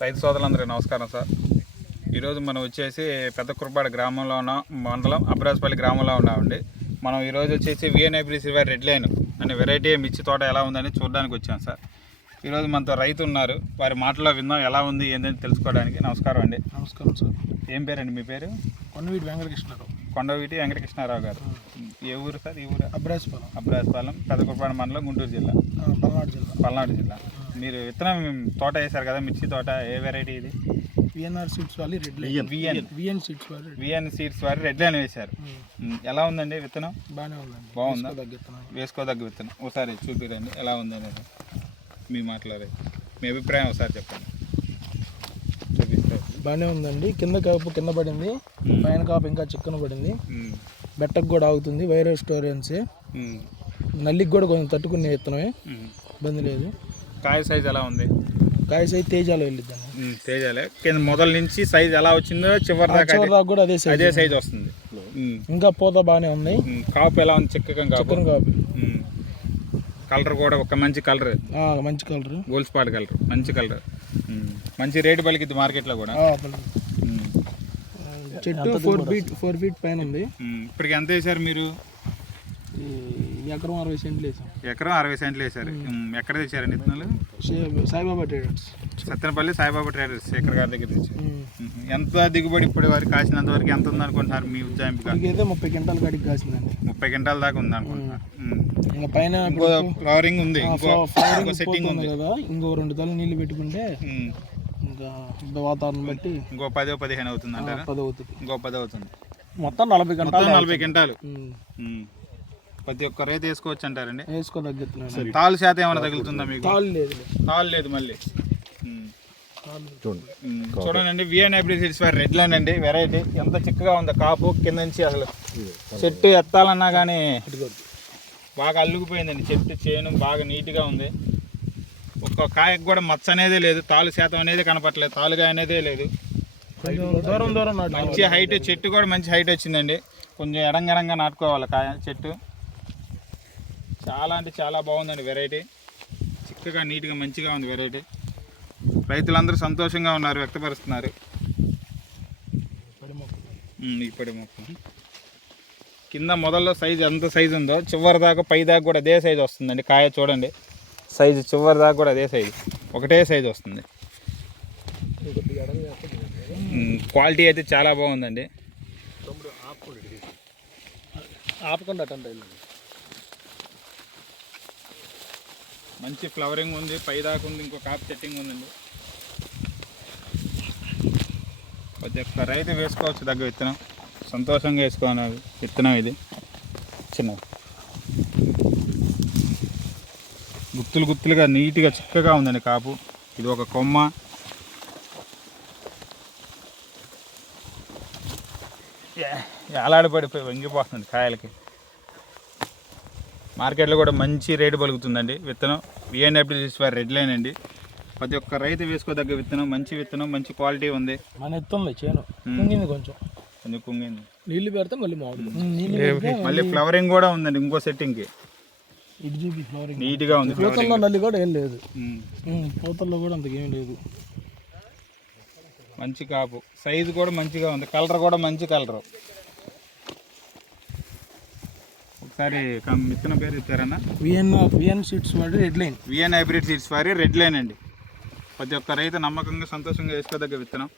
రైతు సోదరులందరికీ నమస్కారం సార్. ఈరోజు మనం వచ్చేసి పెద్ద కుర్బాడ గ్రామంలో ఉన్నాం మండలం అబ్రాజ్పల్లి గ్రామంలో ఉన్నామండి. మనం ఈరోజు వచ్చేసి VN hybrid silver red line అనే వెరైటీ మిర్చి తోట ఎలా ఉందని చూడడానికి వచ్చాం సార్. ఈరోజు మనతో రైతు ఉన్నారు. వారి మాటల్లో విందాం ఎలా ఉంది ఏంటని తెలుసుకోవడానికి నమస్కారం అండి. నమస్కారం సార్. ఏం పేరండి మీ పేరు? కొండవీటి వెంకటకృష్ణరావు. కొండవీటి వెంకటకృష్ణారావు గారు. ఏ ఊరు సార్? ఈ ఊరు? అబ్రాజ్పాలెం అబ్రాజ్పాలెం పెద్ద కుర్బాడ మండలం గుంటూరు జిల్లా. పల్నాడు జిల్లా. పల్నాడు జిల్లా. మీరు విత్తనం తోట వేశారు కదా మిర్చి తోట ఏ వెరైటీ ఇది? విఎన్ఆర్ సీట్స్ వాళ్ళు రెడ్ విఎన్ విఎన్ సీట్స్ వాళ్ళు విఎన్ సీడ్స్ వారి రెడ్ లైన్ వేశారు. ఎలా ఉందండి విత్తనం? బాగానే ఉందండి. బాగుందా? వేసుకోదగ్గ విత్తనం ఒకసారి చూపిరండి ఎలా ఉంది అనేది మీ మాట్లాడే మీ అభిప్రాయం ఒకసారి చెప్పండి. బాగానే ఉందండి. కింద కాపు కింద పడింది. పైన కాపు ఇంకా చిక్కన పడింది. బెట్టకు కూడా ఆగుతుంది. వైరస్ స్టోరెన్సీ నల్లికి కూడా కొంచెం తట్టుకునే విత్తనమే. ఇబ్బంది లేదు. కాయ సైజ్ ఎలా ఉంది? కాయ సైజ్ తేజాలు వెళ్ళిద్దాను ఉమ్, తేజాలే. కింద మొదల నుంచి సైజ్ ఎలా వచ్చిందో చివరి దాకా కూడా అదే సైజ్ అదే సైజ్ వస్తుంది. ఇంకా పూత బాగానే ఉంది. కాపు ఎలా ఉంది? చిక్కగా కాపు? కాపు. కలర్ కూడా ఒక మంచి కలర్ మంచి కలర్ గోల్డ్ స్పాట్ కలర్ మంచి కలర్ మంచి రేటు పలికిద్ది మార్కెట్లో కూడా. చెట్టు ఫోర్ ఫీట్ ఫోర్ ఫీట్ పైన ఉంది. ఇప్పటికి ఎంత వేశారు మీరు? ఎకరం అరవై సెంట్లు వేసాం. ఎకరం అరవై సెంట్లు వేశారు. ఎక్కడ తెచ్చారండి విత్తనాలు సాయిబాబా ట్రేడర్స్. సత్తెనపల్లి సాయిబాబా ట్రేడర్స్ శేఖర్ గారి దగ్గర తెచ్చారు. ఎంత దిగుబడి ఇప్పటి వరకు కాసినంత వరకు ఎంత ఉందనుకుంటున్నారు మీ ఉజ్జాయింపుగా? ఇదిగైతే ముప్పై క్వింటాల కాడికి కాసిందండి. ముప్పై గంటల దాకా ఉమ్. ఇంకా పైన ఫ్లవరింగ్ ఉంది. ఇంకో ఫ్లవరింగ్ సెట్టింగ్ ఉంది. కదా ఇంకో రెండు తల నీళ్ళు పెట్టుకుంటే ఇంకా వాతావరణం బట్టి ఇంకో పదో పదిహేను అవుతుంది అంటారా పది అవుతుంది. ఇంకో పది అవుతుంది. మొత్తం నలభై గంటలు నలభై గంటలు. ఉమ్. ప్రతి ఒక్క రైతు వేసుకోవచ్చు అంటారండి? వేసుకో తగ్గుతున్నాను తాలు శాతం ఏమైనా తగులుతుందా మీకు? తాళ్ళు లేదు తాలు లేదు మళ్ళీ. తాళ్ళు చూడండి. విఎన్ హైబ్రిడ్ సీడ్స్ వారి రెడ్ లైన్ అండి వెరైటీ ఎంత చిక్కగా ఉందో కాపు కింద నుంచి అసలు చెట్టు ఎత్తాలన్నా కానీ బాగా అల్లుకుపోయిందండి. చెట్టు చేను బాగా నీట్గా ఉంది. ఒక్క కాయకు కూడా మచ్చ అనేది లేదు తాలు శాతం అనేది కనపట్లేదు తాలుగా అనేదే లేదు. కొంచెం దూరం దూరం మంచి హైట్ చెట్టు కూడా మంచి హైట్ వచ్చిందండి. కొంచెం ఎడంగరంగా నాటుకోవాలి కాయ చెట్టు. చాలా అంటే చాలా బాగుందండి వెరైటీ. చిక్కగా నీట్గా మంచిగా ఉంది వెరైటీ. రైతులందరూ సంతోషంగా ఉన్నారు వ్యక్తపరుస్తున్నారు. ఇప్పటి మొక్క. కింద మొదల్లో సైజు ఎంత సైజు ఉందో చివరి దాకా పై దాకా కూడా అదే సైజు వస్తుందండి. కాయ చూడండి. సైజు చివరి దాకా కూడా అదే సైజు. ఒకటే సైజు వస్తుంది. క్వాలిటీ అయితే చాలా బాగుందండి. ఆపకుండా మంచి ఫ్లవరింగ్ ఉంది పై దాకా ఉంది ఇంకో కాపు సెట్టింగ్ ఉందండి. కొద్దిగా రైతు వేసుకోవచ్చు దగ్గర విత్తనం. సంతోషంగా వేసుకోవాలి విత్తనం ఇది. చిన్న గుత్తులు గుత్తులుగా నీట్గా చిక్కగా ఉందండి కాపు. ఇది ఒక కొమ్మ. ఏ- వంగిపోతుంది కాయలకి. మార్కెట్లో కూడా మంచి రేటు పలుకుతుందండి విత్తనం. విఎన్డబ్ల్యూఎస్ వారి రెడ్ లైన్ అండి. ప్రతి ఒక్క రైతు వేసుకోదగ్గ విత్తనం మంచి విత్తనం మంచి క్వాలిటీ ఉంది. మన ఎత్తుంది చేను. కుంగింది కొంచెం. కొంచెం కుంగింది? నీళ్ళు పెడితే మళ్ళీ మామిడి. నీళ్ళు పెడితే మళ్ళీ ఫ్లవరింగ్ కూడా ఉందండి ఇంకో సెట్టింగ్కి నీట్గా ఉంది పూతల్లో నల్లి కూడా ఏం లేదు. పూతల్లో కూడా అంతకేం లేదు. మంచి కాపు. సైజు కూడా మంచిగా ఉంది. కలర్ కూడా మంచి కలర్ ఒకసారి విత్తనం పేరు ఇస్తారన్నా విఎన్ విఎన్ సీట్స్ వాడి red line VN hybrid seeds వారి రెడ్ లైన్ అండి. ప్రతి ఒక్క రైతు నమ్మకంగా సంతోషంగా వేసుకోదగ్గ విత్తనం.